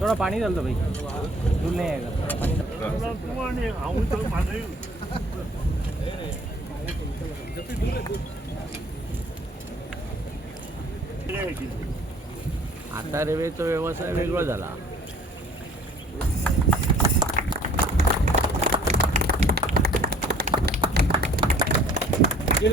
थोड़ा पानी डाल दो भाई, दूर नहीं आएगा, थोड़ा पानी आता रेल्वेचा व्यवसाय वेगळा झाला. Very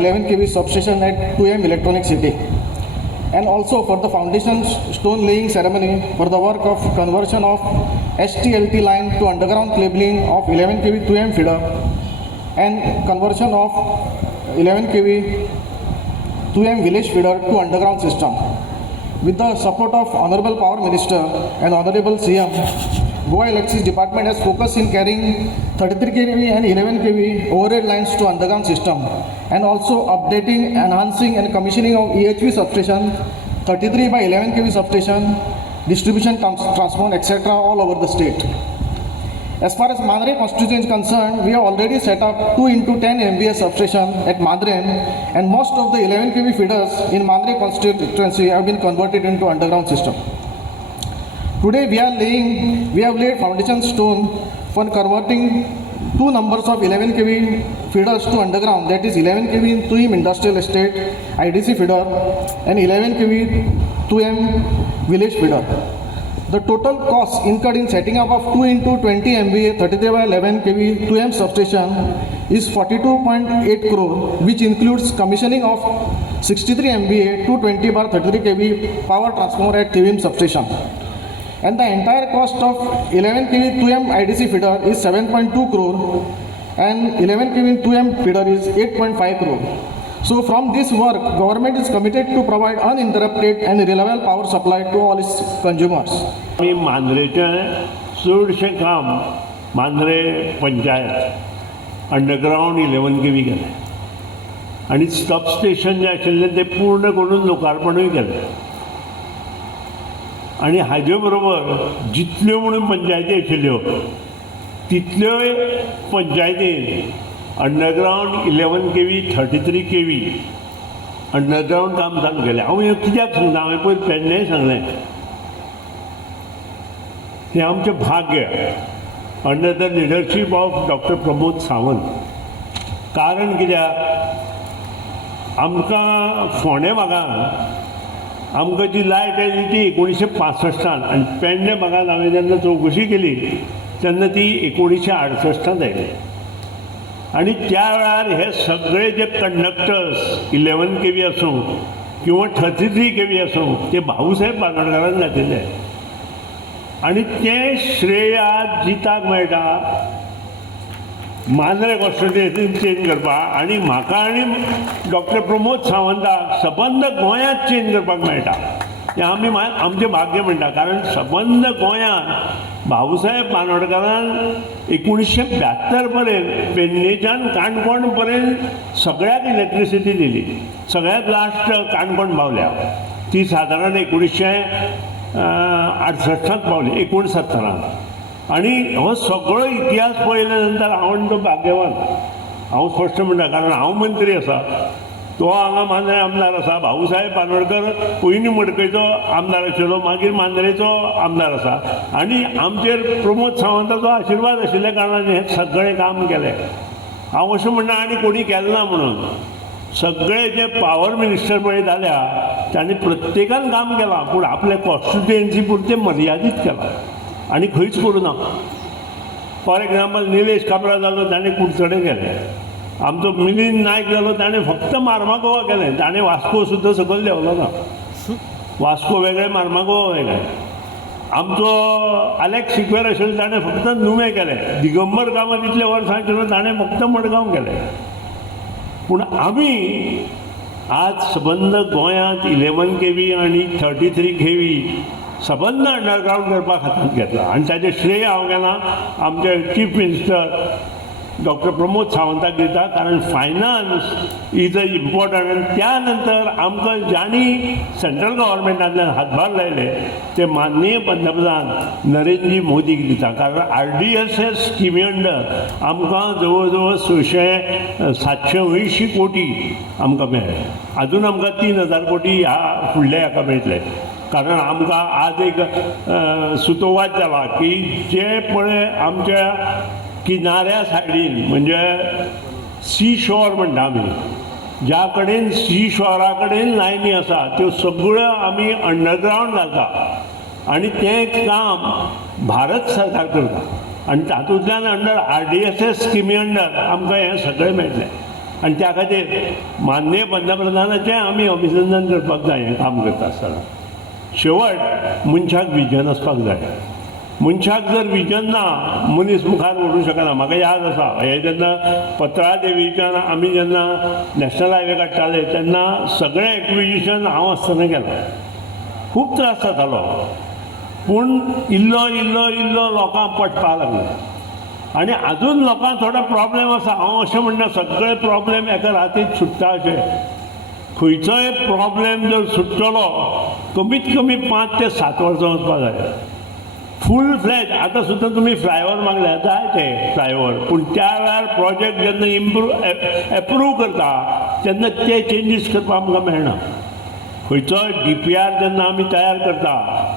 11 kV substation at 2M Electronic City, and also for the foundation stone laying ceremony for the work of conversion of STLT line to underground cabling of 11 kV 2M feeder and conversion of 11 kV 2M village feeder to underground system. With the support of Honorable Power Minister and Honorable CM, Goa Electricity Department has focused in carrying 33 kV and 11 kV overhead lines to underground system, and also updating, enhancing and commissioning of EHV substation, 33 by 11 kV substation, distribution transformer, etc. all over the state. As far as Mandre constituency is concerned, we have already set up 2 into 10 MVA substation at Mandre, and most of the 11 kV feeders in Mandre constituency have been converted into underground system. Today we have laid foundation stone for converting 2 numbers of 11 kV feeders to underground, that is 11 kV in 2M Industrial Estate IDC feeder and 11 kV 2M village feeder. The total cost incurred in setting up of 2 into 20 MVA 33 by 11 kV 2M substation is 42.8 crore, which includes commissioning of 63 MVA 220 by 33 kV power transformer at 3M substation. And the entire cost of 11 kV 2M IDC feeder is 7.2 crore and 11 kV 2M feeder is 8.5 crore. So from this work, government is committed to provide uninterrupted and reliable power supply to all its consumers. मी मांद्रेचें चडशें काम Mandrem panchayat underground 11 kV केलें आनी substation जें आशिल्लें तें पूर्ण करून लोकार्पणूय केलें. आनी हाजे बरोबर जितल्यो म्हणून पंचायती आशिल्ल्यो तितल्योय पंचायतीन अंडरग्राउंड 11 kV 33 kV अंडरग्राउंड काम चालू केलें. हांव हें कित्याक सांगता, हांवें पयर पेडणेय सांगलें, तें आमचें भाग्य under the leadership of doctor Pramod Sawant. कारण कित्याक आमकां फोंडे भागांत आमकां जी लायट आयली ती 1965 आनी पेडणे भागांत हांवें जेन्ना चवकशी केली तेन्ना ती 1968 आयली. आनी त्या वेळार हे सगळे जे कंडक्टर्स 11 kV आसूं किंवा 33 kV आसूं ते भाऊसाहेब बांदोडकारान घातिल्ले. आनी तें श्रेय आज जिताक मेळटा मांद्रे कॉन्स्टिट्युएन्सीन चेंज करपाक, आनी म्हाका आनी डॉक्टर प्रमोद सावंताक सबंद गोंयांत चेंज करपाक मेळटा. हें आमचें भाग्य म्हणटा. कारण सबंद गोंयांत भाऊसाहेब बांदोडकारान 1972 पर्यंत पेडणेच्यान काणकोण पर्यंत सगळ्याक इलेक्ट्रिसिटी दिली. सगळ्यात लास्ट काणकोण पावल्या, ती सादारण 1968 पावली 69. आनी हो सगळो इतिहास पळयल्या नंतर हांव तो भाग्यवान. हांव स्पश्ट म्हणटा, कारण हांव मंत्री आसा, तो हांगा मांद्रे आमदार आसा, भाऊसाहेब बांदोडकर पयलीं मडकयचो आमदार आशिल्लो, मागीर मांद्रेचो आमदार आसा, आनी आमचेर प्रमोद सावंताचो आशिर्वाद आशिल्ल्या कारणान हें सगळें काम केलें. हांव अशें म्हणना आनी कोणी केलें ना म्हणून. सगळे जे पॉवर मिनिस्टर पळय जाल्या तांणी प्रत्येकान काम केलां पूण आपल्या कॉन्स्टिट्युएन्सी पुरते मर्यादीत केलां आनी खंयच करूं ना. फॉर एग्जाम्पल निलेश काब्रा जालो ताणें कुडचडे केले, आमचो मिलिंद नायक जालो ताणें फक्त मार्मागोवा केलें, ताणें वास्को सुद्दां सकयल देंवलो ना. वास्को वेगळे मार्मागोवा वेगळे. आमचो आलेक्स सिक्वेर आशिल्लो ताणें फक्त नुवें केलें. दिगंबर कामत इतले वर्सां केलो ताणें फक्त मडगांव केलें. पूण आमी आज सबंद गोंयांत 11 kV आनी 33 kV सबंद अंडरग्रावंड करपाक हातांत घेतला आनी ताचें श्रेय हांव घेना आमचे चीफ मिनिस्टर डॉक्टर प्रमोद सावंताक दिता, कारण फायनान्स इज अ इम्पॉर्टंट. आनी त्या नंतर आमकां ज्यांनी सेंट्रल गव्हर्मेंटांतल्यान हातभार लायले ते माननीय पंतप्रधान नरेंद्रजी मोदीक दिता, कारण RDSS स्किमी अंडर आमकां जवळ जवळ 780 कोटी आमकां मेळ्ळे. अजून आमकां 3000 कोटी ह्या फुडल्या हाका मेळटले, कारण आमकां आज एक सुतोवाद जाला की जे पळय आमच्या किनाऱ्या सायडीन म्हणजे सी शोर म्हणटा आमी, ज्या कडेन सी शोरा कडेन लायनी आसा त्यो सगळ्यो आमी अंडरग्रावंड घालता आनी तें काम भारत सरकार करता आनी तातूंतल्यान अंडर RDSS स्किमी अंडर आमकां हें सगळें मेळटलें. आनी त्या खातीर माननीय पंतप्रधानाचें आमी अभिनंदन करपाक जाय हें काम करता आसतना. शेवट मनशाक विजन आसपाक जाय. मनशाक जर विजन ना मनीस मुखार वडूंक शकना. म्हाका याद आसा हे जेन्ना पत्रा देवीच्यान आमी जेन्ना नॅशनल हायवे काडटाले तेन्ना सगळें एक्विजिशन हांव आसतना केलां. खूब त्रास जातालो पूण इल्लो इल्लो इल्लो लोकांक पटपाक लागलो आनी आजून लोकांक थोडो प्रॉब्लेम आसा. हांव अशें म्हणना सगळे प्रॉब्लेम एका रातींत सुट्टा अशें. खंयचोय प्रॉब्लेम जर सुट्टलो कमीत कमी 5 ते 7 वर्सां वचपाक जाय. फूल फ्लॅज आतां सुद्दां तुमी फ्लायओवर मागल्या जाय ते फ्लायओवर, पूण त्या वेळार प्रोजेक्ट जेन्ना एप्रूव करता तेन्ना ते चेंजीस करपाक आमकां मेळना. खंयचोय DPR जेन्ना आमी तयार करता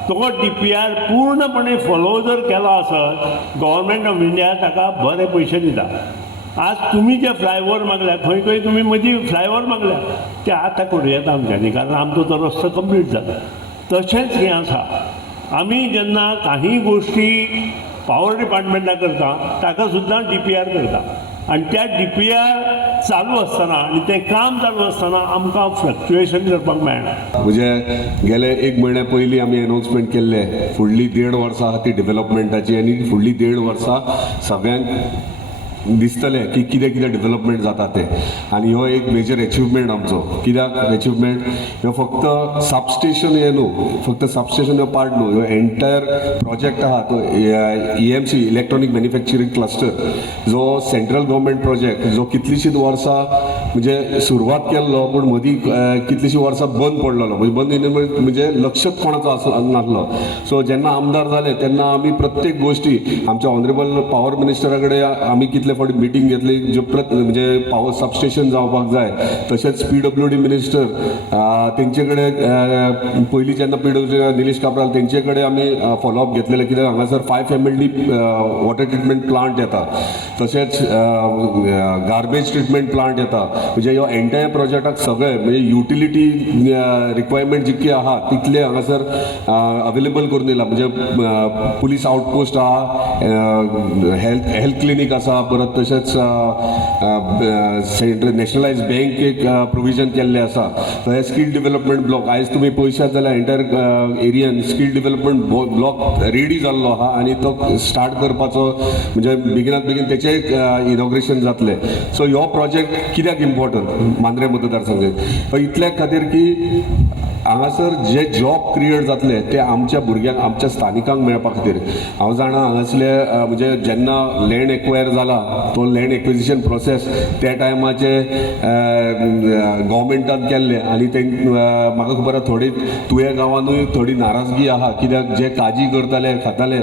तो DPR पूर्णपणे फॉलो जर केलो आसत गव्हर्मेंट ऑफ इंडिया ताका बरे पयशे दिता. आज तुम्ही जे फ्लायओवर मागल्या खंय खंय तुम्ही मदीं फ्लायओवर मागल्या ते आतां करूं आमच्यांनी, कारण आमचो तो रस्तो कंप्लीट जाला. तशेंच हें आसा. आमी जेन्ना काही गोष्टी पॉवर डिपार्टमेंटाक करता ताका सुद्दां DPR करता आनी त्या DPR चालू आसतना आनी तें काम चालू आसतना आमकां फ्लक्च्युएशन करपाक मेळना. म्हणजे गेले 1 म्हयन्या पयलीं आमी अनाउन्समेंट केल्ले फुडलीं 1.5 वर्सां आहा ती डेव्हलपमेंटाची आनी फुडलीं 1.5 वर्सां सगळ्यांक दिसतलें की कितें कितें डेव्हलपमेंट जाता तें. आनी हो एक मेजर एचिवमेंट आमचो. कित्याक एचिवमेंट ह्यो फक्त सबस्टेशन हें न्हू, फक्त सबस्टेशन हो पार्ट न्हू, ह्यो एंटायर प्रोजेक्ट आहा तो EMC इलेक्ट्रॉनीक मॅन्युफॅक्चरींग क्लस्टर जो सेंट्रल गव्हर्मेंट प्रोजेक्ट जो कितलींशींच वर्सां म्हणजे सुरवात केल्लो पूण मदीं कितलींशीं वर्सां बंद पडलेलो. म्हणजे बंद म्हणजे लक्षच कोणाचो नासलो. सो जेन्ना आमदार जाले तेन्ना आमी प्रत्येक गोश्टी आमच्या ऑनरेबल पॉवर मिनिस्टरा कडेन आमी कितले फावटी मिटींग घेतली ज्यो म्हणजे पॉवर सबस्टेशन जावपाक जाय. तशेंच PWD मिनिस्टर तेंचे कडेन पयलीं जेन्ना PWD निलेश काब्राल तेंचे कडेन आमी फॉलोअप घेतलेले, कित्याक हांगासर 5 MLD वॉटर ट्रिटमेंट प्लांट येता. तशेंच गार्बेज ट्रिटमेंट प्लांट येता. म्हणजे ह्यो एंटायर प्रोजेक्टाक सगळे म्हणजे युटिलिटी रिक्वायरमेंट जितकी आहा तितले हांगासर अवेलेबल करून दिला. म्हणजे पुलीस आउटपोस्ट आहा, हेल्थ क्लिनीक आसा, परत तशेंच नॅशनलायज बँक एक प्रोविजन केल्लें आसा. तशेंच स्कील डेव्हलपमेंट ब्लॉक आयज तुमी पळयशात जाल्यार एंटायर एरियान स्कील डेव्हलपमेंट ब्लॉक रेडी जाल्लो आहा आनी तो स्टार्ट करपाचो म्हणजे बेगिनात बेगीन तेचें इनॉग्रेशन जातलें. सो हो प्रोजेक्ट कित्याक इम्पॉर्टंट मांद्रे मतदारसंघात इतल्या खातीर की हांगासर जे जॉब क्रिएट जातले ते आमच्या भुरग्यांक आमच्या स्थानिकांक मेळपा खातीर. हांव जाणा हांगासले म्हणजे जेन्ना लँड एक्वायर जाला तो लँड एक्विजिशन प्रोसेस त्या टायमाचे गव्हर्मेंटान केल्ले आनी ते म्हाका खबर आसा थोडी तुये गांवांनूय थोडी नाराजगी आहा, कित्याक जे काजी करताले खाताले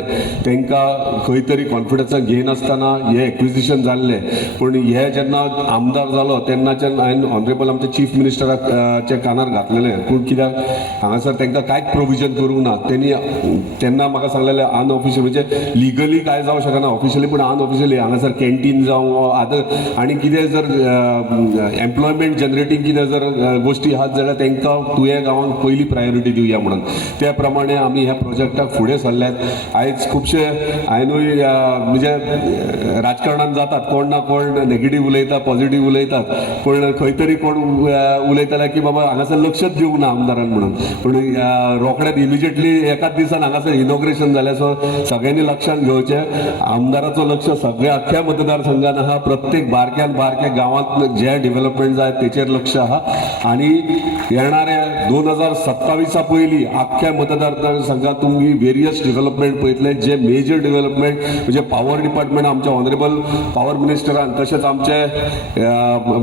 तांकां खंय तरी कॉन्फिडन्सान घेयनासतना हे एक्विजिशन जाल्ले. पूण हे जेन्ना आमदार जालो तेन्नाच्यान हांवें ऑनरेबल आमच्या चीफ मिनिस्टराच्या कानार घातलेलें. पूण कित्याक हांगासर तांकां कांयच प्रोविजन करूंक ना. तेन्ना म्हाका सांगलेलें अनऑफिशियल म्हणजे लिगली काय जावं शकना ऑफिशियली, पूण अनऑफिशियली हांगासर कॅन्टीन जावं अदर आनी कितें जर एम्प्लॉयमेंट जनरेटींग कितें जर गोश्टी आहात जाल्यार तांकां तुवें गांवांक पयली प्रायोरिटी दिवया म्हणून त्या प्रमाणे आमी ह्या प्रोजेक्टाक फुडें सरल्यात. आयज खुबशे हांवेनूय म्हणजे राजकारणांत जातात, कोण ना कोण नेगेटीव उलयता, पॉझिटीव उलयतात, पूण खंय तरी कोण उलयताले की बाबा हांगासर लक्षच दिवंक ना आमदारान म्हणून. पूण रोखडेंच इमिजिएटली एकाच दिसान हांगासर इनॉग्रेशन जालें. सो सगळ्यांनी लक्षांत घेवचें, आमदाराचो लक्ष सगळ्या अख्ख्या मतदारसंघान आहा, प्रत्येक बारक्यान बारक्या गांवांत जे डेव्हलपमेंट जाय तेचेर लक्ष आहा. आनी येणाऱ्या 2027 पयलीं अख्ख्या मतदारसंघात तुमी वेरियस डेव्हलपमेंट पळयतले, जे मेजर डेव्हलपमेंट म्हणजे पॉवर डिपार्टमेंट आमच्या ऑनरेबल पॉवर मिनिस्टरान, तशेंच आमचे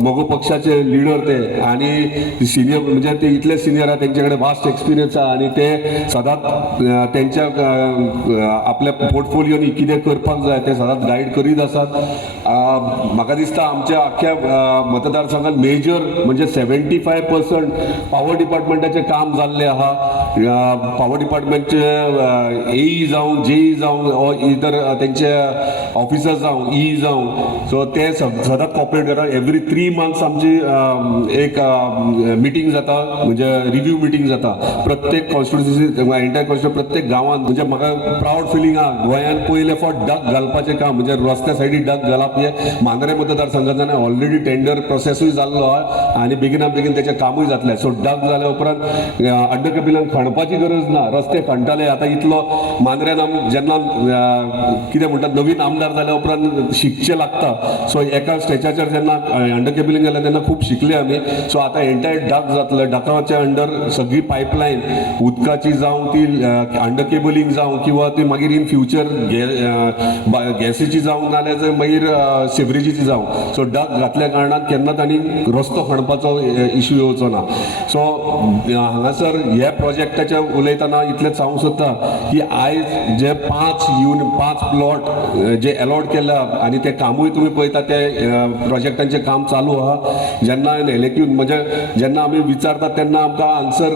मोगो पक्षाचे लिडर ते आनी सिनियर म्हणजे ते इतले सिनियर आहा, तेंचे कडेन वास्ट एक्सपिरियन्स आहा आनी ते सदांच तेंच्या आपल्या पोर्टफोलिओनी कितें करपाक जाय ते सदांच गायड करीत आसात. म्हाका दिसता आमच्या अख्ख्या मतदारसंघात मेजर म्हणजे 75% पॉवर डिपार्टमेंटाचें काम जाल्लें आहा. पॉवर डिपार्टमेंटचे एई जावं जेई जावं इतर तेंचे ऑफिसर्स जावं ई जावं, सो ते सदांच कॉपरेट करता. एवरी 3 months आमची एक मिटींग जाता, म्हणजे रिव्ह्यू मिटींग जाता प्रत्येक कॉन्स्टिट्युन्सी एंटायर कॉन्स्टिट्युन्सी प्रत्येक गांवांत. म्हणजे म्हाका प्राऊड फिलींग आहा गोंयांत पयले फावट डक घालपाचें काम म्हणजे रस्त्या सायडीक डक घालप हे मांद्रे मतदारसंघान ऑलरेडी टेंडर प्रोसेसूय जाल्लो आहा आनी बेगिना बेगीन तेचें कामूय जातलें. सो डक जाल्या उपरांत अड्डकपिलांक खणपाची गरज ना, रस्ते खणटाले. आतां इतलो मांद्र्यान जेन्ना कितें म्हणटात नवीन आमदार जाल्या उपरांत शिकचें लागता. सो एका स्टेचाचेर जेन्ना अंडरकेबलिंग जालें तेन्ना खूब शिकले आमी. सो आतां एंटायर डक जातलें. डकाच्या अंडर सगळी पायपलायन उदकाची जावं ती अंडरकेबलिंग जावं किंवा ती मागीर इन फ्युचर गॅसीची जावं नाल्यार मागीर सेवरेजीची जावं. सो डक घातल्या कारणान केन्ना तांणी रस्तो खणपाचो इश्यू येवचो ना. सो हांगासर ह्या प्रोजेक्टाचे उलयतना इतलेंच सांगूंक सोदता की आयज जे 5 प्लॉट जे अलॉट केल्या आनी ते कामूय तुमी पळयता ते प्रोजेक्टांचें काम चालू आहा. जेन्ना एलेक्यूज म्हणजे जेन्ना आमी विचारतात तेन्ना आमकां आन्सर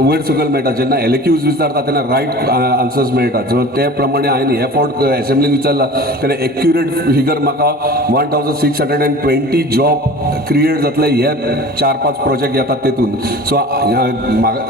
वयर सकयल मेळटा. जेन्ना एलेक्यूज विचारतात तेन्ना रायट आन्सर्स मेळटात. सो ते प्रमाणे हांवें हे फावट एसेंब्लीन विचारला तेन्ना एक्युरेट फिगर म्हाका 1620 जॉब क्रिएट जातले हे 4-5 प्रोजेक्ट येतात तेतून. सो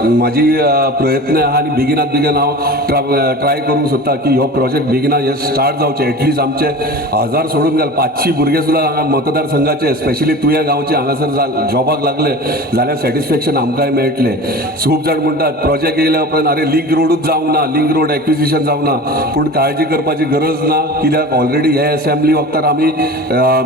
म्हाजी प्रयत्न आहा आनी बेगिनात बेगीन हांव ट्राय करूंक सोदता की हो प्रोजेक्ट बेगिना हे स्टार्ट जावचे. एटलीस्ट आमचे 1000 सोडून घाल 500 भुरगे सुद्दां हांगा मतदारसंघाचे स्पेशली तुया गांवचे हांगासर जॉबाक लागले जाल्यार सॅटिस्फॅक्शन आमकांय मेळटलें. खूब जाण म्हणटात प्रोजेक्ट येयल्या उपरांत अरे लिंक रोडूच जावंक ना, लिंक रोड एक्विजिशन जावंक ना, पूण काळजी करपाची गरज ना. कित्याक ऑलरेडी हे असेंब्ली वखदार आमी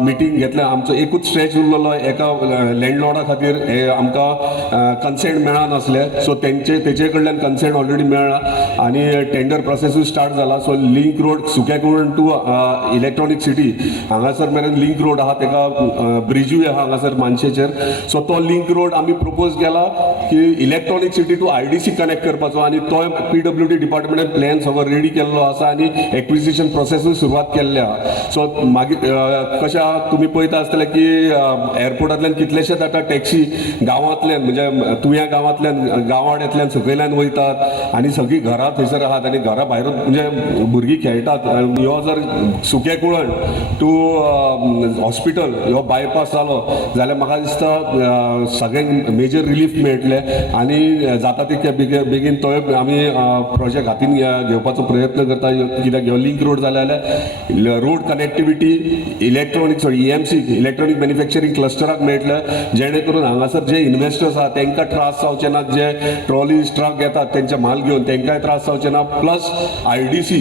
मिटींग घेतलें. आमचो एकूच स्ट्रेच उरलेलो एका लँडलॉर्डा खातीर हे आमकां कन्सेंट मेळनासलें. सो तेचे कडल्यान कन्सेंट ऑलरेडी मेळ्ळा आनी टेंडर प्रोसेसूय स्टार्ट जाला. सो लिंक रोड सुक्याकुळण टू इलेक्ट्रॉनीक सिटी हांगासर मेरेन लिंक रोड आहा, तेका ब्रिजूय आहा हांगासर मानशेचेर. सो तो लिंक रोड आमी प्रपोज केला की electronic city to IDC connect करपाचो आनी तो PWD डिपार्टमेंटान प्लॅन सगळो रेडी केल्लो आसा आनी एक्विजिशन प्रोसेसूय सुरवात केल्ली आहा. सो मागीर कशें आहा तुमी पळयता आसतले की एअरपोर्टांतल्यान कितलेशेच आतां टॅक्सी गांवांतल्यान म्हणजे तुया गांवांतल्यान गांवाड्यांतल्यान सकयल्यान वयतात आनी सगळीं घरां थंयसर आहात आनी घरा भायरूच म्हणजे भुरगीं खेळटात. ह्यो जर सुकेकुळण टू हॉस्पिटल ह्यो बायपास जालो जाल्यार म्हाका दिसता सगळ्यांक मेजर रिलीफ मेळटलें आनी जाता तितके बेगीन तो आमी प्रोजेक्ट हातीन घेवपाचो प्रयत्न करता. कित्याक ह्यो लिंक रोड जाले जाल्यार road connectivity electronic EMC electronic manufacturing क्लस्टराक मेळटले, जेणे करून हांगासर जे इन्व्हेस्टर्स आहात तांकां त्रास जावचे ना. जे ट्रॉलीज ट्रक येतात तेंचे माल घेवन तांकांय त्रास जावचे ना. प्लस IDC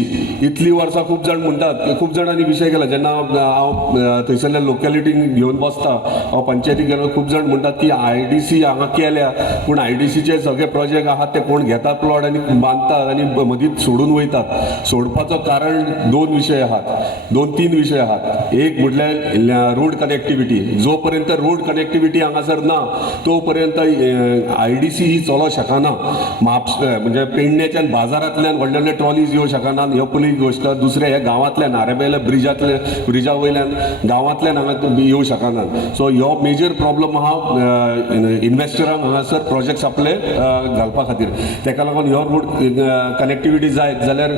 इतली वर्सां खूब जाण म्हणटात, खूब जाणांनी विशय केला जेन्ना हांव थंयसरल्या लोकॅलिटीन घेवन बसता हांव पंचायतीक गेलो खूब जाण म्हणटात की IDC हांगा केल्या पूण IDCचे सगळे प्रोजेक्ट आहात ते कोण घेतात प्लॉट आनी बांदतात आनी मदींच सोडून वयतात. सोडपाचो कारण 2 विशय आहात, 2-3 विशय आहात. एक म्हटल्यार रोड कनेक्टिविटी. जो पर्यंत रोड कनेक्टिविटी हांगासर ना तो पर्यंत IDC ही चलो शकना म्हणजे पेडण्याच्यान बाजारांतल्यान व्हडले व्हडले ट्रॉलीज येवं शकना ह्यो पयली गोश्ट. दुसरें हे गांवांतल्यान नारेबेल्या ब्रिजा वयल्यान गांवांतल्यान हांगा येवं शकना. सो ह्यो मेजर प्रॉब्लम आहा इन्व्हेस्टरांक हांगासर प्रोजेक्ट्स आपले घालपा खातीर. तेका लागून ह्यो रोड कनेक्टिविटी जायत जाल्यार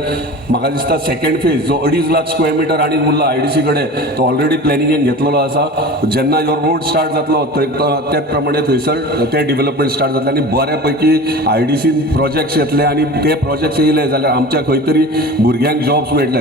म्हाका दिसता सेकंड फेज जो 2.5 लाख स्क्वेअर मिटर आनी उरला IDC कडेन तो ऑलरेडी प्लॅनिंगेन घेतलेलो आसा. जेन्ना ह्यो रोड स्टार्ट जातलो ते प्रमाणे थंयसर ते डेव्हलपमेंट स्टार्ट जातले आनी बऱ्या पैकी IDC प्रोजेक्ट्स येतले आनी ते प्रोजेक्ट्स येयले जाल्यार आमच्या खंय तरी भुरग्यांक जॉब्स मेळटले.